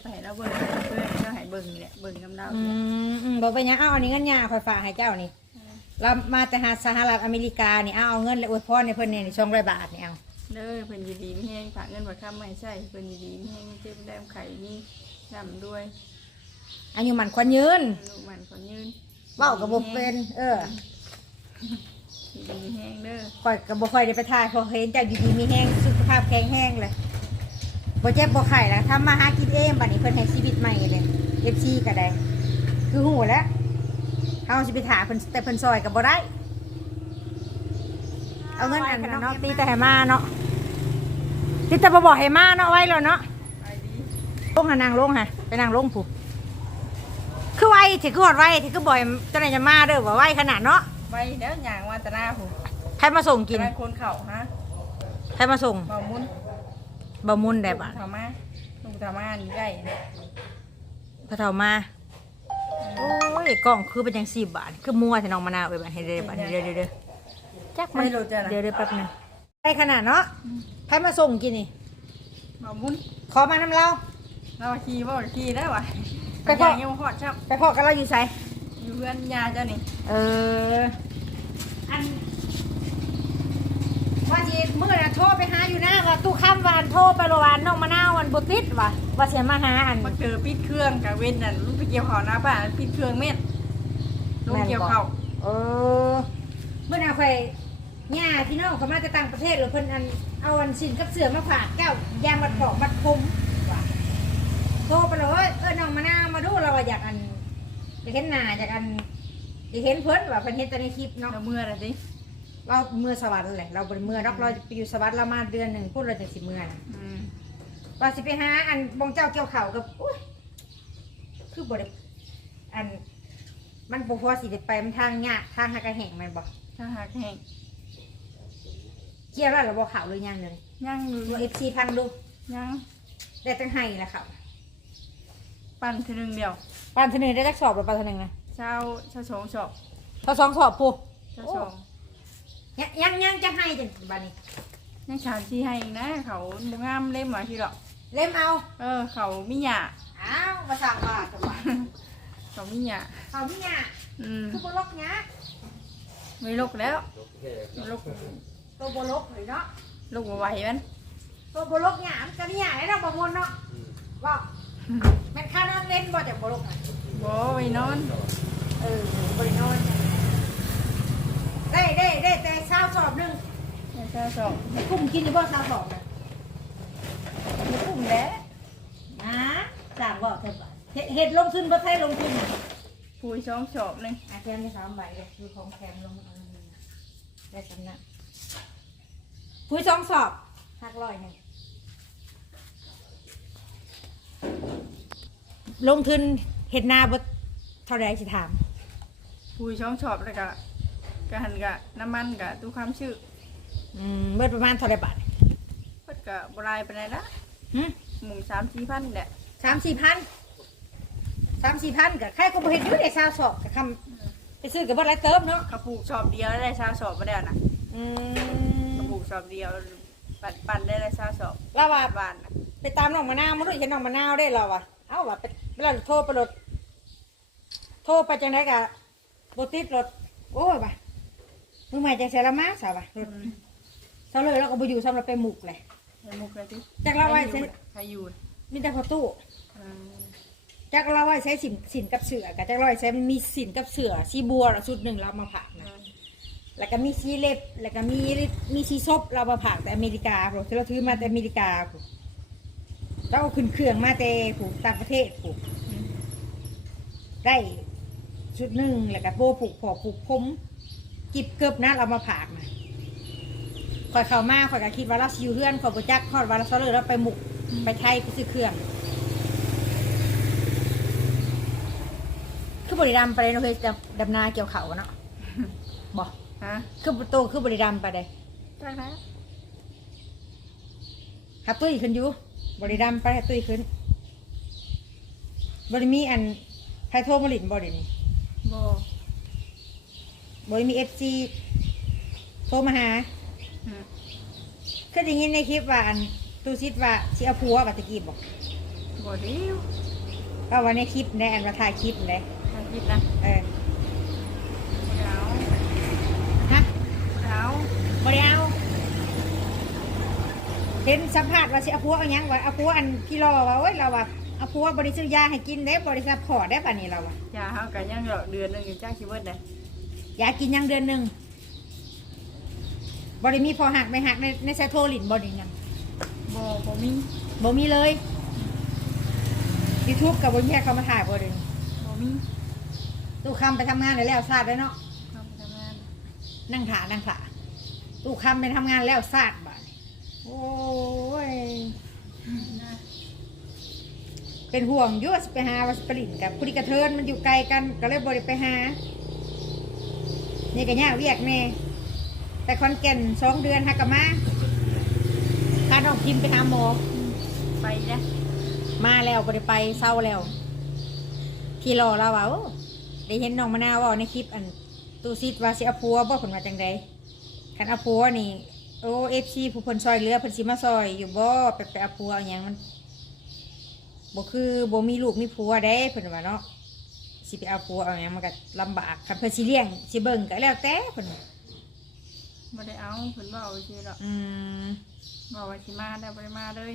ไปให้เราเบิ่งเพื่อนก็ให้เบิ่งนี่แหละเบิ่งกับเราอืเนี่ยมอืมบอกไปหยังเอาอันนี้เงินยาคอยฝากให้เจ้านี่ เรามาแต่หาสหรัฐอเมริกานี่เอาเอาเงินและอวยพรในเพิ่นเนี่ยนี่ช่องร้อยบาทนี่เอาเด้อเพิ่นยินดีมีแห้งฝากเงินฝากคำมาให้ใช้เพิ่นยินดีมีแห้งเจ็บแดมไข่นี่ดำด้วยอายุมันควรยืนลูกมันคนยืนเว้ากับบ่เป็นเออยินดีมีแห้งเด้อ คอยกับบ่ค่อยได้ไปถ่ายเพอเห็นเจ้าอยู่ดีมีแห้งสุขภาพแข็งแห้งเลย บ่เจ็บบ่ไข้แล้วทำมาหากินเองบัดนี้เพิ่นให้ชีวิตใหม่เลย FC ก็ได้ คือหูแล้วเฮาสิไปถ่าเพิ่นแต่เพิ่นซอยก็บ่ได้ เอาเงินอันนั้นเนาะตีแต่ให้มาเนาะตีแต่บ่บอกให้มาเนาะไว้แล้วเนาะไปดีลงหานางลงฮะไปนางลงผู้คือไว้ที่คือหอดไว้ที่คือบ่อยเจ้าไหนายจะมาเด้อว่าไว้ขนาดเนาะไปแล้วหยางวันตะหน้าหูใครมาส่งกินกำลังคนเข่าฮะใครมาส่งเบามุน บะมุนได้ปะลูกเถามาลูกเถามานี่ใกล้พระเฒ่ามา โอ้ยกล่องคือเป็นจังสี่บาท คือมัวแต่น้องมะนาวไปบาทให้เด้อบาทเดี๋ยวเดี๋ยวเดี๋ยวจักมันไม่รู้จะนะ เดี๋ยวเดี๋ยวแป๊บนึงไปขนาดเนาะใครมาส่งกินนี่เบามุนขอมาน้ำเรา เราขี่บ่ขี่ได้วะไปไปพ่อ ยังยังหอดชับไปพอกันเราอยู่ไสอยู่เพื่อนยาเจ้านี่ เออ อัน ว่าจีเมื่อน่ะโทรไปหาอยู่นะว่าตู้ข้ามวานโทรไปโรงพยาบาลน้องมะนาววันบุติดว่ะว่าเสียมาหาอันมาเจอปิดเครื่องกับเว้นนั่นลูกไปเกี่ยวเขาหน้าบ้านปิดเครื่องเม็ดลูกเกี่ยวเขาเออเมื่อน่ะข่อยย่าพี่น้องเขามาจากต่างประเทศหรือเพิ่นอันเอาอันสินกับเสือมาฝากแก้วยางมัดปอกมัดผมว่ะโทรไปเลยเออน้องมะนาวมาดูเราว่าอยากอันอยากเห็นหน้าอยากอันอยากเห็นเพิ่นว่าเพิ่นเห็นแต่ในคลิปเนาะเราเมื่อไรดิ เราเมื่อสวรรค์แหละ เราบนเมื่อเราเราจะไปอยู่สวรรค์เรามาเดือนหนึ่งพูดเราจะสิเมื่อนะอืมว่าสิไปหาอันบงเจ้าเกี่ยวเข่าวกับอุ้ยคือบไดอัน มันบ่พอสิได้ไปมันทางยากทางหักกระแหงแมันบอกถ้าหากแห้งเกี่ยวแล้วเราบอกข่าวหรือยังเลยย่างอยู่ดูเอฟซีพังดูย่างได้ตั้งให้ละครับปั่นทีนึงเดียวปานเทนึงได้จักสอบหรือปานเทนึงนะเช้าเช้าสองชอบเขาสองสอบปูเช้าสอง ยังยังยังจะให้จังบานี้ ยังชาที่ให้อีกนะ เขาบุงามเล่มหมาที่หรอก เล่มเอาเออ เขามีหยาอ้าวมาสั่งว่าจังหวะเขามีหยาเขาพี่เนี่ยอืมคือบล็อกเนี้ยไม่ลกแล้วลกตัวบล็อกเลยเนาะลกบ่ไหวมันตัวบลกหยามจะนี่หยาให้เราประมวลเนาะว่าแม่นข้าวนอนเล่นบ่จากบลกอะบ่ไปนอน เออบริโนอน ได้ได้ได้แต่เช้าสอบหนึ่งเช้าสองกุ้งกินอยู่บ่เช้าสอบนะมีกุ้งแล้วนะสั่งบ่เถอะบ่เฮ็ดเฮ็ดลงทุนบ่ใช่ลงทุนน่ะปุยสองชอบหนึงอาแคมได้สามใบเลยคือของแคมลงเอาเงินน่ะได้สำนักคุยสองสอบหักร้อยหนึ่งลงทุนเฮ็ดนาบ่เท่าใดสิถาม ปุยสองชอบแล้วก็ กะหันกะน้ำมันกะตู้คำชื่ออืมเบิดประมาณเท่าไรบาทเพิ่นกะบ่ลายไปไหนใดละหึหมุงสามสี่พันแหละสามสี่พันสามสี่พันกับใครก็บ่เห็นอยู่ในซาวสอบกับคำไปซื้อกับบ่ไรเติมเนาะกระปุกชอบเดียวได้ชาสอบมาแล้วนะอืกระมปุกชอบเดียวปั่นปั่นได้ได้ชาสอบเราว่าบ้านนะไปตามน้องมะนาวมาด้วยเห็นน้องมะนาวได้เราว่ะเอ้าว่ะไปเวลาโทรไปรถโทรไปจังไดกะบ่ติดรถโอ้ยว่ะ มือใหม่จังเสียละมาสาวว่ะรถเท่าเลยเราก็บ่อยู่ซ้ำเราไปหมุกเลยไอ้มุกเลยที่จักเราไว้ใช้ใครอยู่มีแต่พอตู้อืมจักเราไว้ใช้สินสินกับเสือกับจักเราไว้ใช้มันมีสินกับเสือสีบัวน่ะชุดหนึ่งเรามาผ่านะ แล้วก็มีซีเล็บ แล้วก็มีมีซีซบเรามาผ่านแต่อเมริกาผมที่เราถือมาแต่อเมริกาผมเราเอาขึ้นเครื่องมาแต่ผมต่างประเทศผมได้ชุดหนึ่งแล้วก็โบผูกพอผูกผม กิบเกือบนะเรามาผ่านมาคอยเข้ามาคอยก็คิดว่าเราซิวเฮือนคอยประจักษ์คอยว่าเราเสลอเราไปหมุกไปไทยไปซื้อเครื่อง คือบริดำไปเลยเนาะเคยดำดำนาเกี่ยวเขาเนาะบอกฮะคือประตูคือบริดำไปเลยใช่แล้วขับตุ้ยขึ้นอยู่บริดำไปขับตุ้ยขึ้นบริมีอันไทโทรมาลินบรินี่โบบริมีเอฟซีโทรมาหาอืมคืออย่างนี้ในคลิปว่าอันตูซิดว่าสิเอาผัวกับตะกี้บอกบ่เดียวก็วันในคลิปในอันว่าถ่ายคลิปเลยทางคิดนะเออบ่เอาฮะบ่เอาบริเอาเห็นสัมภาษณ์ว่าสิเอาพัวเอาหยังว่าเอาพัวอันพี่รอว่าเอ้ยเราว่าเอาพัวบริซื้อยาให้กินได้บริษัทพอได้ป่ะนี่เราว่ายาเฮาก็ยังดอกเดือนหนึงอยู่จ้าคิดเบิดได้ ยากินยังเดือนหนึ่งบริมีพอหักไม่หักในในไซโทลินบริยังบ่บ่มีบ่มีเลยยูทูบกับบริแค่เขามาถ่ายบริบ่มีตู้คำไปทำงานเลยแล้วซาดเลยเนาะทำทำงานนั่งขานั่งขาตู้คำไปทำงานแล้วซาดบ่ายโอ้ยนะเป็นห่วงอยุ่สิไปหาวัสปรินกับพุริกระเทินมันอยู่ไกลกันก็เลยบริไปหา นี่ก็ยากเวียกแน่แต่คอนแก่นสองเดือนฮักกะมาพาน้องพิมพ์ไปหาหมอ ไปนะมาแล้วบริไปเศร้าแล้วพี่รอเราว่าโอ้ได้เห็นน้องมะนาวเว่าในคลิปอันตูซิดว่าสิเอาพัวบ่ผลมาจังใดคันเอาพัวนี่โอ้เอฟซีผู้คนซอยเรือเพิ่นสิมาซอย อยู่บ่ไปไปเอาพัวอหย่างมันบ่คือบ่มีลูกมีผัวได้เพิ่นว่าเนาะ สิไปเอาผัวเอาหยังมันก็ลำบากคันเพิ่นสิเลี้ยงสิเบิ่งก็แล้วแต่เพิ่นว่าบ่ได้เอาเพิ่นบ่เอาซื่อดอกอืมบอกว่าสิมาได้บ่ได้มาเลย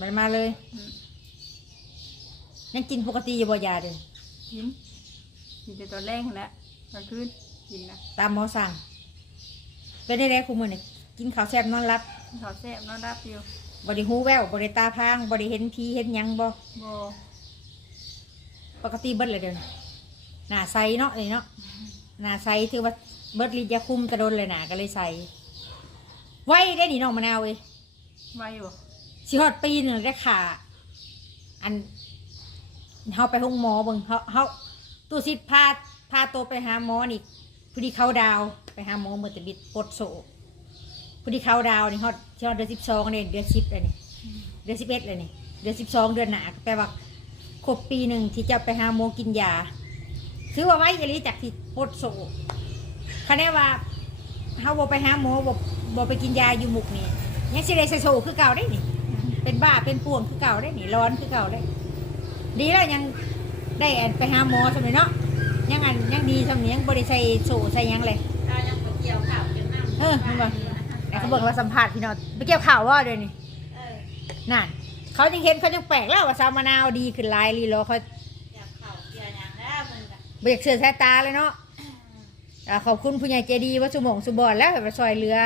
มันมาเลยอืมยังกินปกติอยู่บ่ยาเด้อกินกินแต่ตอนแรกนั่นแหละกลางคืนกินนะตามหมอสั่งเป็นได้ได้คุมื้อนี่กินข้าวแซ่บนอนหลับขอแซ่บนอนรับอยู่บริหูแววบริตาพางบริเห็นพีเห็นหยังบ่บ่ปกติเบิดเลยเดี๋ยวนี้ หน้าใสเนาะนี่เนาะหน้าใสถือว่าเบิดลิยาคุมกระโดนเลยหนาก็เลยใสไว้ได้นี่น้องมะนาวเว้ยไว้บ่สิฮอดปีหนึ่งได้ขาอันเฮาไปห้องหมอเบิ่งเฮาเฮาตู้ซิดพาพาตัวไปหาหมอนี่พอดีเขาดาวไปหาหมอเมื่อตะบิดปลดโศพอดีเขาดาวนี่ฮอดที่ฮอดเดือนสิบสองเนี่ยเดือนสิบเลยนี่เดือนสิบเอ็ดเลยนี่เดือนสิบสองเดือนหนาก็แปลว่าครบปีหนึ่งที่จะไปหาโมอกินยา ถือว่าไว้อยังนี้จากที่ปลดโศคะแนนว่าเฮาบ่ไปหาหมอบ่บ่ไปกินยาอยู่หมุกนี่ยังสิได้ใส่โซคือเก่าได้นี่ เป็นบ้าเป็นป่วงคือเก่าได้นี่ร้อนคือเก่าได้ ดีแล้วยังได้อันไปหาหมอสมัยเนาะยังอันยังดีสมัยยังบริใส่โซใส่หยังเลย เรายังไปเกี่ยวข่าวกันนั่งเออมันบ่ แต่เขาบอกว่าสัมผัสพี่น้องไปเกี่ยวข่าวว่าเดี๋ยวนี้เออนั่น เขายังเห็นเขายังแปลกแล้วว่าซาวมะนาวดีขึ้นหลายลีโลเขา เบียกเสือสายตาเลยเนาะอ่าขอบคุณผู้ใหญ่ใจดีว่าสุหมงสุบอนแล้วไปซอยเรือ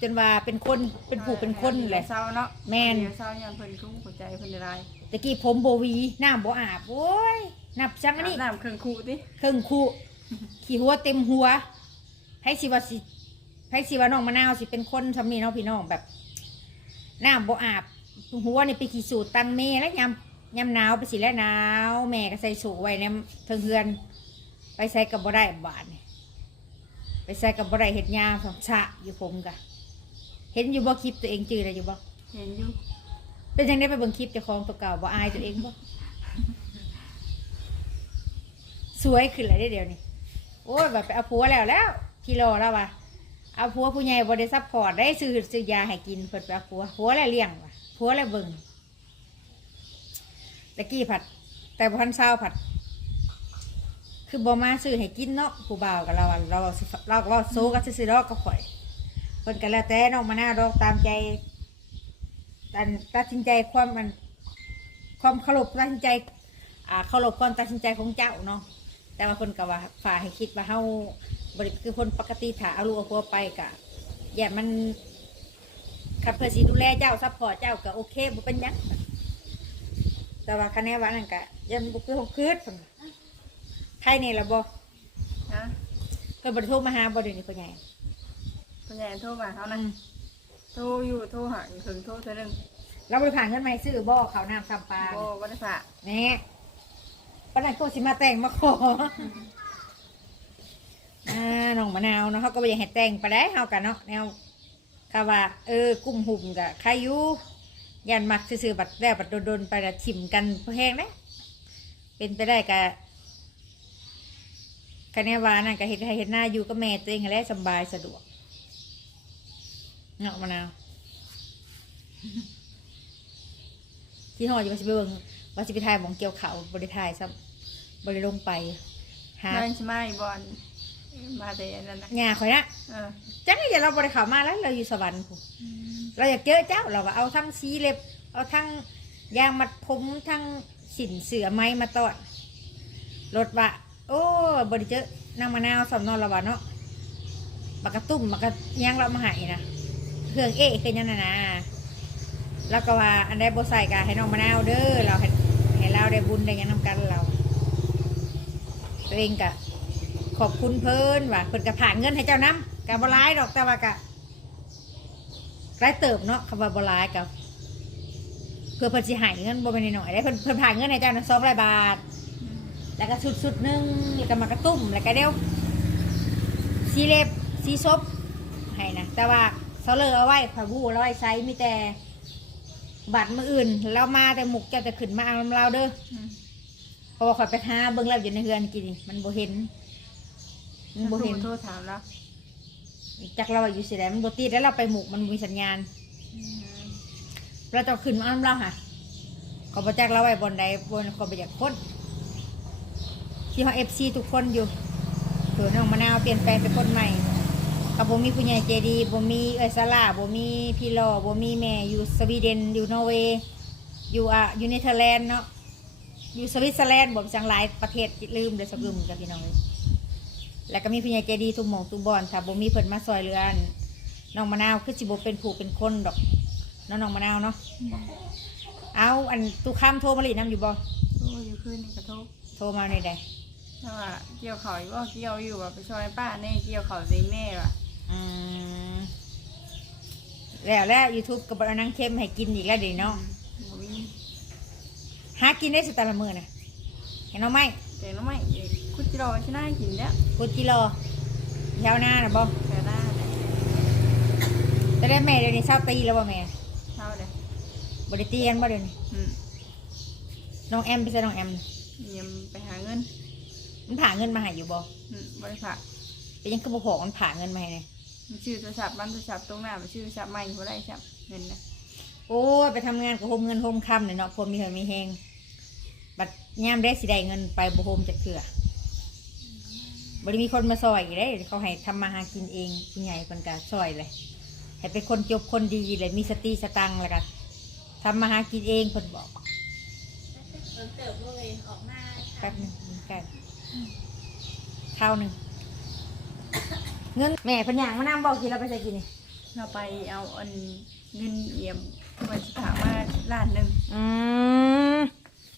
จนว่าเป็นคนเป็นผู้เป็นคนเลยเศร้าเนาะแม่น เดี๋ยวเศร้ายังเพิ่นคุ้มหัวใจเพิ่นได้ลายตะกี้ผมโบหวีน้ำโบอาบโอ้ยนับจังอันนี้ อาบน้ำเครื่องคูติเครื่องคู่ ขี่หัวเต็มหัวให้สิว่าสิให้สิว่าน้องมะนาวสิเป็นคนทำนี่เนาะพี่น้องแบบน้ำโบอาบ หัวนี่ไปขี่สูตรตังเมแล้วยำยำหนาวไปสิแล้วหนาว แม่ก็ใส่สูไว้ในเทิงเฮือน ไปใส่กับบ่ได้บาทนี่ไปใส่กับบ่ได้เห็ดยาสองชะอยู่ผมกะเห็นอยู่บ่คลิปตัวเองจืออะไรอยู่บ่เห็นอยู่เป็นยังได้ไปเบิ่งคลิปเจ้าของตัวเก่าบ่อายตัวเองบ่สวยขึ้นเลยได้เดี๋ยวนี้โอ้ยแบบไปเอาผัวแล้วแล้วพี่รอแล้วว่ะเอาผัวผู้ใหญ่บ่ได้ซัพพอร์ตได้ซื้อซื้อยาให้กินเพิ่นไปเอาผัวผัวแล้วเลี้ยงว่ะผัวแล้วเบิ่งตะกี้ผัด แต่พันเช้าผัด คือบ่มาซื้อให้กินเนาะผู้บ่าวกับเราอะเราสิเราก็ว่าโซก็ซื้อๆดอกก็ข่อยเพิ่นก็แล้วแต่น้องมาหน้าดอกตามใจตันตัดสินใจความมัน ความเคารพตัดสินใจ อ่าเคารพความตัดสินใจของเจ้าเนาะแต่ว่าคนก็ว่าฝ่ากให้คิดว่าเฮาบริคือคนปกติถ้าเอาลูกเอาผัวไปกะอย่ามันขับเพื่อสิดูแลเจ้าซัพพอร์ตเจ้าก็โอเคบ่เป็นหยังแต่ว่าคะแนนว่านั่นกะยังบ่คือของคืด ใครนี่ล่ะบ่นะเพิ่นบ่ได้โทรมาหาบ่เดี๋ยวนี้พ่อใหญ่พ่อใหญ่โทรมาเขานะโทรอยู่โทรหาอยู่ถึงโทรเท่านึงเราบ่ได้ผ่านเงินมาให้ซื้อบ่ข้าวน้ำซ้ำปลาโอ้บ่ได้ฝากแหน่ปานนั้นก็สิมาแต่งมาขออ่าน้องมะนาวเนาะเขาก็บ่อยากให้แต่งไปได้เฮากันเนาะแนวก็ว่าเออกุ้มหุ่มกะใครอยู่ยันมักซื่อๆบัดแล้วบัดโดนๆไปละถิ่มกันเพแห้งนะเป็นไปได้กะคะแนนว่านั่นก็เฮ็ดให้เฮ็ดหน้าอยู่กับแม่ตัวเองนั่นแหละสำบายสะดวกเนาะมะนาวที่หออยู่ว่าสิไปเบิ่งว่าสิไปถ่ายหมองเกี่ยวเขาบริถ่ายซ้ำบริลงไปหาน้อยใช่ไหมบอลมาแต่อันนั้นนะหญ้าข่อยนะเออจังอย่าเราบริเขามาแล้วเราอยู่สวรรค์พู้เราอยากเจอเจ้าเราก็เอาทั้งสีเล็บ เอาทั้งยางมัดผมทั้งสินเสือไม้มาตอดรถวะ โอ้บริเจอนางมะนาวสำนอนละวะเนาะบักกระตุ้มบักกระย่างเรามาใหายนะเครื่องเอ๊ะคือยังนะนะแล้วก็ว่าอันใดโบใส่กะให้น้องมะนาวเด้อเราให้ให้เราได้บุญได้หยังนำกันเราตัวเองกะขอบคุณเพิ่นว่ะเพิ่นกะผ่าเงินให้เจ้าน้ำกะบ่ร้ายดอกแต่ว่ากะรายเติบเนาะคำว่าบ่ร้ายกับเพื่อเพิ่นสิใหายเงินบ่เป็นน้อยๆได้เพิ่นเพิ่นผ่านเงินให้เจ้านะสองร้อยบาท แล้วก็ชุดชุดๆหนึงแล้วก็มากระตุ้มแล้วก็เดียวสีเล็บสีซบให้นะแต่ว่าเขาเลยเอาไว้ผับูเอาไว้ใช้มีแต่บัตรมืออื่นเรามาแต่หมุกเจะจะขึ้นมาเอาเราเด้ออืมเพราะว่าข่อยไปหาเบิ่งแล้วอยู่ในเฮือนกินนี่มันบ่เห็นมันบ่เห็นโทรถามแล้วจักเราอยู่สิแหละมันบ่ติดแล้วเราไปหมุกมันมีสัญญาณ เราจะขึ้นมาเอาเราค่ะเขาประจักเราไว้บนใดบนเขาไปจากคน ที่เขาเอฟซีทุกคนอยู่ถือน้องมะนาวเปลี่ยนแปลงเป็นคนใหม่กับบ่มีผู้ใหญ่ใจดีบ่มีเออซาร่าบ่มีพี่ลอบ่มีแม่อยู่สวีเดนอยู่นอร์เวย์อยู่อะอยู่เนเธอร์แลนด์เนาะอยู่สวิตเซอร์แลนด์บ่จังหลายประเทศลืมเลยสักลืมกับพี่น้องเลยแล้วก็มีผู้ใหญ่ใจดีทุกหม่องทุกบอนถ้าบ่มีเพิ่นมาซอยเรือนน้องมะนาวคือสิบ่เป็นผู้เป็นคนดอกเนาะน้องมะนาวเนาะเอาอันตุกคำโทรมาหลีน้ำอยู่บ่โอ้อยู่คืนนี่กระทบโทรมาในใด ถ้าว่าเกี่ยวเขาอยู่ว่าเกี่ยวอยู่ว่าไปช่วยป้าแน่เกี่ยวเขาสิแน่ว่ะอืมแล้วแล้วยูทูบกับบเอานังเข้มให้กินอีกแล้วเดี๋ยวเนาะบ่มีหากินได้สตาร์ละมือน่ะเห็นเอาไหมแต่น้องไม่คุดจิโร่ชิน่ากินแล้วกุดกิโลยาวหน้าน่ะบ่แต่ได้จะได้แม่เดี๋ยวนี้เศร้าตีแล้วบ่แม่เท่าเลยบริเตียนบ่เดี๋ยวนี้อืมน้องแอมไปใส่น้องแอมเยี่ยมไปหาเงิน มันผ่าเงินมาให้อยู่บ่อืมบริษัทไปยังก็บ่พอมันผ่าเงินมาให้เลยมันชื่อโทรศัพท์บ้านโทรศัพท์ตรงหน้าไปชื่อโทรศัพท์ใหม่เขาได้ครับเงินนะโอ้ยไปทำงานกับโฮมเงินโฮมคำเนี่ยเนาะพอมีเหินมีแหงบัดยามได้สิได้เงินไปบ่โฮมจักเถื่อบริมีคนมาซอยอีกเลยเขาให้ทำมาหากินเองผู้ใหญ่คนกาซอยเลยให้เป็นคนจบคนดีเลยมีสติสตังค์แล้วก็ทำมาหากินเองคนบอกเออเติบเลยออกมาแป๊บหนึงแป๊บ ข้าวหนึ่งเงินแม่เพันอย่างมานำบอกกินเราไปใส่กินนี่เราไปเอาอันเงินเยี่ยมมาสิถามว่าล้านหนึ่งอืม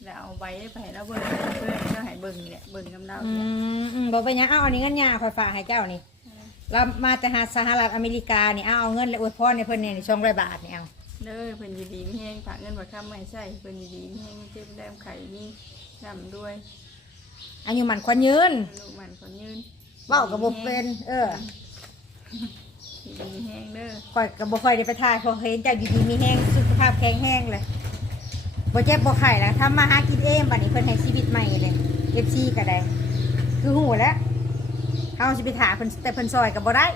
แล้วเอาไว้ไปให้เราเบิ่งเพื่อนเพื่อให้เบิ่งนี่แหละเบิ่งกำเดาอืเนี่ยมอืมบอกไปหยังเอาอันนี้เงินยาคอยฝากให้เจ้านี่เรามาแต่หาสหรัฐอเมริกานี่เอาเอาเงินเลยอวยพรในเพิ่นเนี่ยช่องร้อยบาทนี่เอาเด้อเพิ่นยินดีมีแห้งฝากเงินฝากข้ามไม่ใช่เพิ่นยินดีมีแห้งเจ็บแดมไข่นี่ดำด้วย อันนี้มันควรยืนลูกมันคนยืนเว้ากับบเป็น เออยินดีมีแห้งเด้อข่อยกับบ่ค่อยได้ไปถ่ายเพอเห็นเจ้าอยู่ดีมีแห้งสุขภาพแข็งแห้งเลยบ่เจ็บบ่ไข้แล้วทำมาหากินเองบัดนี้เพิ่นให้ชีวิตใหม่เลย FC ก็ได้ คือหูแล้วเฮาสิไปถาเพิ่นแต่เพิ่นซอยก็บ่ได้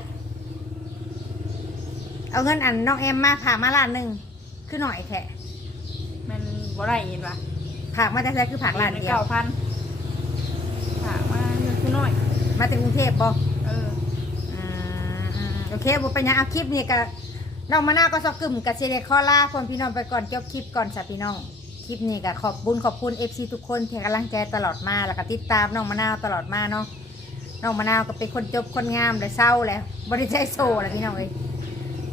เอาเงินอันน้องแอมมาฝากมาล้านหนึงคือหน่อยแท้มันบ่ได้ยินปะฝากมาแต่แรกคือฝากล้านเดียวเก้าพันฝากมาเงิ นคือน้อย มาจากกรุงเทพบ่เอออ่าอ่าโอเคบ่เป็นหยังเอาคลิปนี้ก็น้องมะนาวก็สกึมกับสิได้ขอลาพ่อพี่น้องไปก่อนจบคลิปก่อนจ้ะพี่น้อง คลิปนี้ก็ขอบบุญขอบคุณ FC ทุกคนที่ให้กำลังใจตลอดมาแล้วก็ติดตามน้องมะนาวตลอดมาเนาะน้องมะนาวก็เป็นคนจบคนงามเลยเศร้าแล้วบริใจโซ่แล้วพี่น้องเอ้ย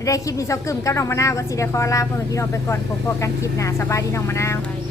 ได้คลิปนี้เซากึมกับน้องมะนาวก็สิได้ขอลาพ่อแม่พี่น้องไปก่อนพบกันคลิปหน้าสบายดีน้องมะนาว ไปดี